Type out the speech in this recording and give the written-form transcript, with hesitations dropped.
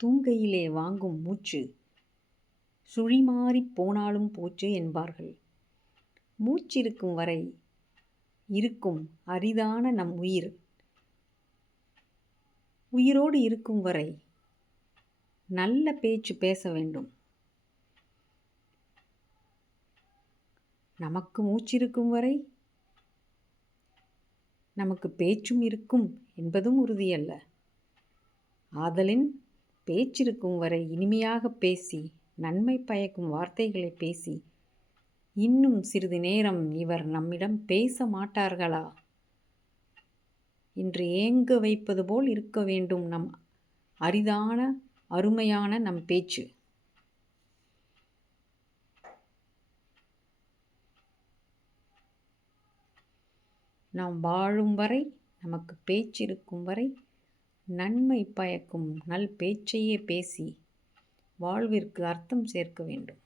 தூங்கையிலே வாங்கும் மூச்சு சுழிமாறிப் போனாலும் போச்சு என்பார்கள். மூச்சிருக்கும் வரை இருக்கும் அரிதான நம் உயிர். உயிரோடு இருக்கும் வரை நல்ல பேச்சு பேச வேண்டும். நமக்கு மூச்சிருக்கும் வரை நமக்கு பேச்சும் இருக்கும் என்பதும் உறுதியல்ல. ஆதலின் பேச்சிருக்கும் வரை இனிமையாக பேசி நன்மை பயக்கும் வார்த்தைகளை பேசி இன்னும் சிறிது நேரம் இவர் நம்மிடம் பேச மாட்டார்களா என்று ஏங்க வைப்பது போல் இருக்க வேண்டும் நம் அரிதான அருமையான நம் பேச்சு. நாம் வாழும் வரை நமக்கு பேச்சிருக்கும் வரை நன்மை பயக்கும் நல் பேச்சையே பேசி வாழ்விற்கு அர்த்தம் சேர்க்க வேண்டும்.